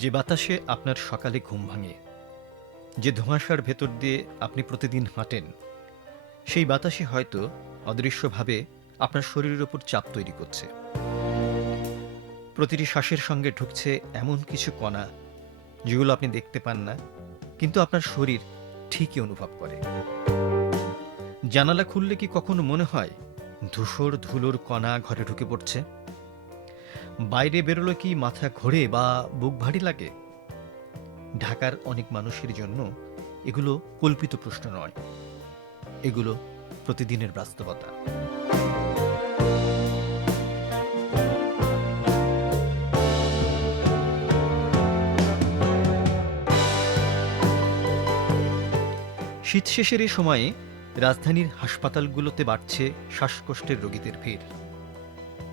যে বাতাসে আপনার সকালে ঘুম ভাঙে, যে ধোঁয়াশার ভেতর দিয়ে আপনি প্রতিদিন হাঁটেন, সেই বাতাসই হয়তো অদৃশ্যভাবে আপনার শরীরের ওপর চাপ তৈরি করছে। প্রতিটি শ্বাসের সঙ্গে ঢুকছে এমন কিছু কণা যেগুলো আপনি দেখতে পান না, কিন্তু আপনার শরীর ঠিকই অনুভব করে। জানালা খুললে কি কখনো মনে হয় ধূসর ধুলোর কণা ঘরে ঢুকে পড়ছে? বাইরে বেরোলে কি মাথা ঘোরে বা বুক ভারী লাগে? ঢাকার অনেক মানুষের জন্য এগুলো কল্পিত প্রশ্ন নয়, এগুলো প্রতিদিনের বাস্তবতা। শীত শেষের এই সময়ে রাজধানীর হাসপাতালগুলোতে বাড়ছে শ্বাসকষ্টের রোগীদের ভিড়।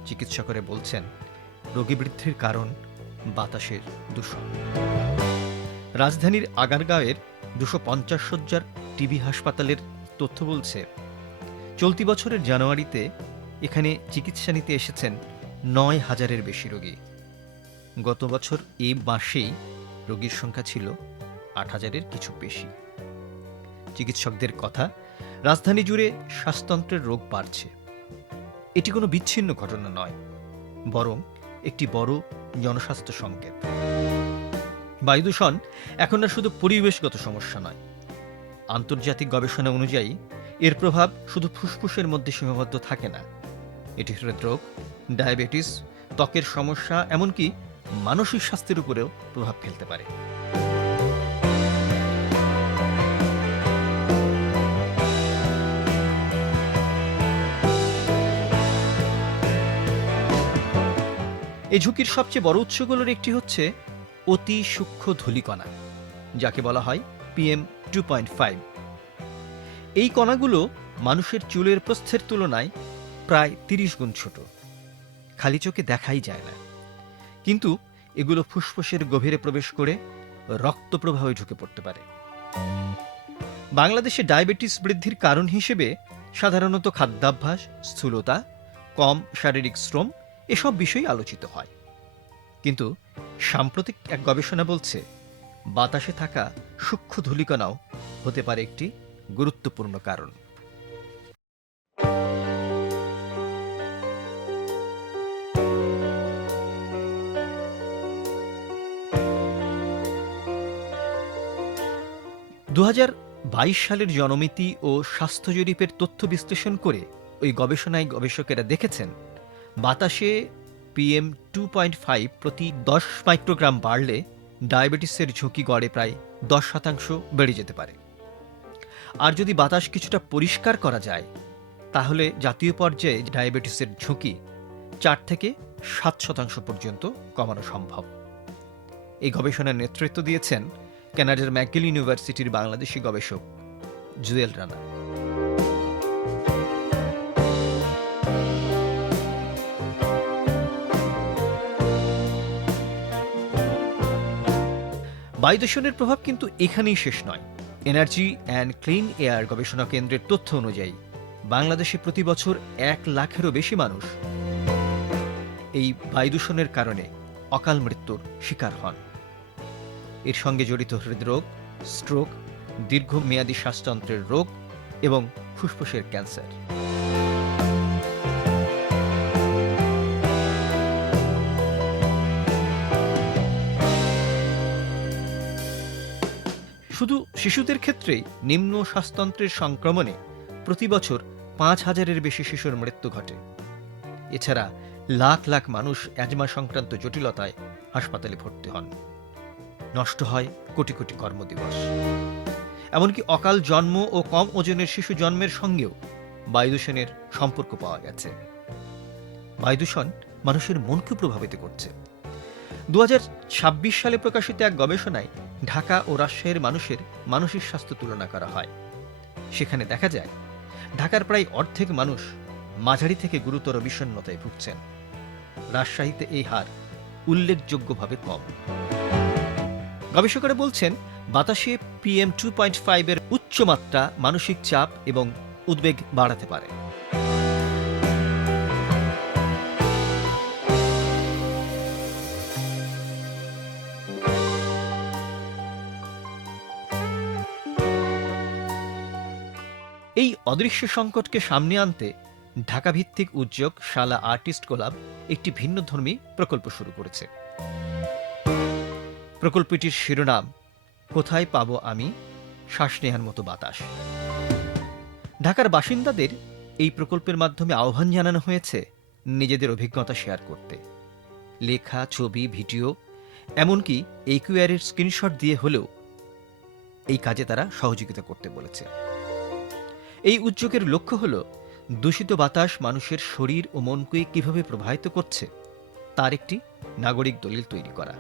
চিকিৎসকরা বলছেন, রোগী বৃদ্ধির কারণ বাতাসের দূষণ। রাজধানীর আগারগাঁওয়ের 250 শয্যার টিবি হাসপাতালের তথ্য বলছে, চলতি বছরের জানুয়ারিতে এখানে চিকিৎসা নিতে এসেছেন 9,000-এর বেশি রোগী। গত বছর এই মাসেই রোগীর সংখ্যা ছিল 8,000-এর কিছু বেশি। চিকিৎসকদের কথা, রাজধানী জুড়ে শ্বাসতন্ত্রের রোগ বাড়ছে। এটি কোনো বিচ্ছিন্ন ঘটনা নয়, বরং একটি বড় জনস্বাস্থ্য সংকেত। বায়ু দূষণ এখন আর শুধু পরিবেশগত সমস্যা নয়। আন্তর্জাতিক গবেষণা অনুযায়ী এর প্রভাব শুধু ফুসফুসের মধ্যে সীমাবদ্ধ থাকে না। এটি হৃদরোগ, ডায়াবেটিস, ত্বকের সমস্যা, এমনকি মানসিক স্বাস্থ্যের উপরেও প্রভাব ফেলতে পারে। এই ঝুঁকির সবচেয়ে বড় উৎসগুলোর একটি হচ্ছে অতি সূক্ষ্ম ধূলিকণা, যাকে বলা হয় PM 2.5। এই কণাগুলো মানুষের চুলের প্রস্থের তুলনায় প্রায় 30 গুণ ছোট। খালি চোখে দেখাই যায় না, কিন্তু এগুলো ফুসফুসের গভীরে প্রবেশ করে রক্ত প্রবাহে ঢুকে পড়তে পারে। বাংলাদেশে ডায়াবেটিস বৃদ্ধির কারণ হিসেবে সাধারণত খাদ্যাভ্যাস, স্থূলতা, কম শারীরিক শ্রম এসব বিষয় আলোচিত হয়। কিন্তু সাম্প্রতিক এক গবেষণা বলছে, বাতাসে থাকা সূক্ষ্ম ধূলিকণাও হতে পারে একটি গুরুত্বপূর্ণ কারণ। দু সালের জনমিতি ও স্বাস্থ্য জরিপের তথ্য বিশ্লেষণ করে ওই গবেষণায় গবেষকেরা দেখেছেন, বাতাসে PM 2.5 প্রতি 10 মাইক্রোগ্রাম বাড়লে ডায়াবেটিসের ঝুঁকি গড়ে প্রায় 10% বেড়ে যেতে পারে। আর যদি বাতাস কিছুটা পরিষ্কার করা যায়, তাহলে জাতীয় পর্যায়ে ডায়াবেটিসের ঝুঁকি 4 থেকে 7% পর্যন্ত কমানো সম্ভব। এই গবেষণার নেতৃত্ব দিয়েছেন কানাডার ম্যাকগিল ইউনিভার্সিটির বাংলাদেশি গবেষক জুয়েল রানা। বায়ু দূষণের প্রভাব কিন্তু এখানেই শেষ নয়। এনার্জি অ্যান্ড ক্লিন এয়ার গবেষণা কেন্দ্রের তথ্য অনুযায়ী বাংলাদেশে প্রতি বছর 1 লাখেরও বেশি মানুষ এই বায়ু দূষণের কারণে অকাল মৃত্যুর শিকার হন। এর সঙ্গে জড়িত হৃদরোগ, স্ট্রোক, দীর্ঘমেয়াদী শ্বাসতন্ত্রের রোগ এবং ফুসফুসের ক্যান্সার। শুধু শিশুদের ক্ষেত্রেই নিম্ন শ্বাসতন্ত্রের সংক্রমণে প্রতি বছর 5,000-এর বেশি শিশুর মৃত্যু ঘটে। এছাড়া লাখ লাখ মানুষ অ্যাজমা সংক্রান্ত জটিলতায় হাসপাতালে ভর্তি হন। নষ্ট হয় কোটি কোটি কর্মদিবস। এমনকি অকাল জন্ম ও কম ওজনের শিশু জন্মের সঙ্গেও বায়ু দূষণের সম্পর্ক পাওয়া গেছে। বায়ু দূষণ মানুষের মনকে প্রভাবিত করছে। 2026 সালে প্রকাশিত এক গবেষণায় ঢাকা ও রাজশাহীর মানুষের মানসিক স্বাস্থ্য তুলনা করা হয়। সেখানে দেখা যায়, ঢাকার প্রায় অর্ধেক মানুষ মাঝারি থেকে গুরুতর বিষণ্ণতায় ভুগছেন। রাজশাহীতে এই হার উল্লেখযোগ্যভাবে কম। গবেষকেরা বলছেন, বাতাসে PM 2.5-এর উচ্চ মাত্রা মানসিক চাপ এবং উদ্বেগ বাড়াতে পারে। এই অদৃশ্য সংকটকে সামনে আনতে ঢাকাভিত্তিক উদ্যোগ শালা আর্টিস্ট ক্লাব একটি ভিন্নধর্মী প্রকল্প শুরু করেছে। প্রকল্পটির শিরোনাম কোথায় পাবো আমি শ্বাস নেয়ার মতো বাতাস। ঢাকার বাসিন্দাদের এই প্রকল্পের মাধ্যমে আহ্বান জানানো হয়েছে নিজেদের অভিজ্ঞতা শেয়ার করতে। লেখা, ছবি, ভিডিও, এমনকি একিউআরের স্ক্রিনশট দিয়ে হলেও এই কাজে তারা সহযোগিতা করতে বলেছে। এই উদ্যোগের লক্ষ্য হল দূষিত বাতাস মানুষের শরীর ও মনকে কিভাবে প্রভাবিত করছে তার একটি নাগরিক দলিল তৈরি করা।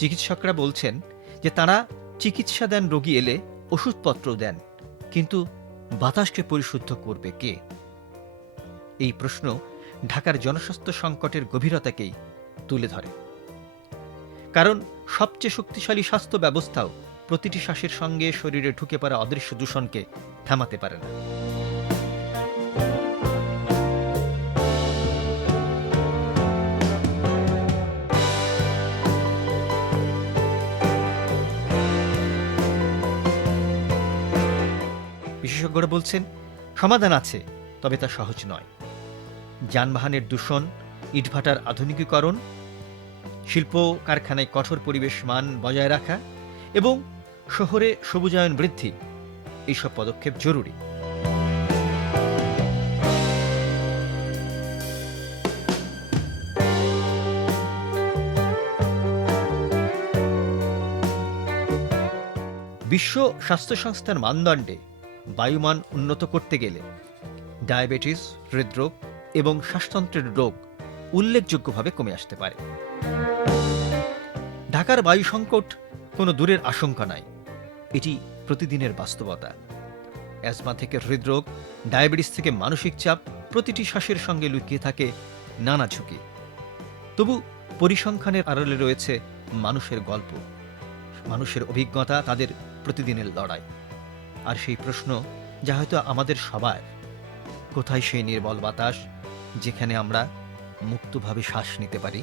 চিকিৎসকরা বলছেন যে তারা চিকিৎসা দেন, রোগী এলে ওষুধপত্র দেন, কিন্তু বাতাসকে পরিশুদ্ধ করবে কে? এই প্রশ্ন ঢাকার জনস্বাস্থ্য সংকটের গভীরতাকেই তুলে ধরে। কারণ সবচেয়ে শক্তিশালী স্বাস্থ্য ব্যবস্থাও প্রতিটি শ্বাসের সঙ্গে শরীরে ঢুকে পড়া অদৃশ্য দূষণকে থামাতে পারে না। বিশেষজ্ঞরা বলছেন সমাধান আছে, তবে তা সহজ নয়। যানবাহনের দূষণ, ইটভাটার আধুনিকীকরণ, শিল্প কারখানায় কঠোর পরিবেশ মান বজায় রাখা এবং শহরে সবুজায়ন বৃদ্ধি, এইসব পদক্ষেপ জরুরি। বিশ্ব স্বাস্থ্য সংস্থার মানদণ্ডে বায়ুমান উন্নত করতে গেলে ডায়াবেটিস, হৃদরোগ এবং শ্বাসতন্ত্রের রোগ উল্লেখযোগ্যভাবে কমে আসতে পারে। ঢাকার বায়ু সংকট কোনো দূরের আশঙ্কা নাই, এটি প্রতিদিনের বাস্তবতা। অ্যাজমা থেকে হৃদরোগ, ডায়াবেটিস থেকে মানসিক চাপ, প্রতিটি শ্বাসের সঙ্গে লুকিয়ে থাকে নানা ঝুঁকি। তবু পরিসংখ্যানের আড়ালে রয়েছে মানুষের গল্প, মানুষের অভিজ্ঞতা, তাদের প্রতিদিনের লড়াই। আর সেই প্রশ্ন যা হয়তো আমাদের সবার, কোথায় সেই নির্মল বাতাস যেখানে আমরা মুক্তভাবে শ্বাস নিতে পারি?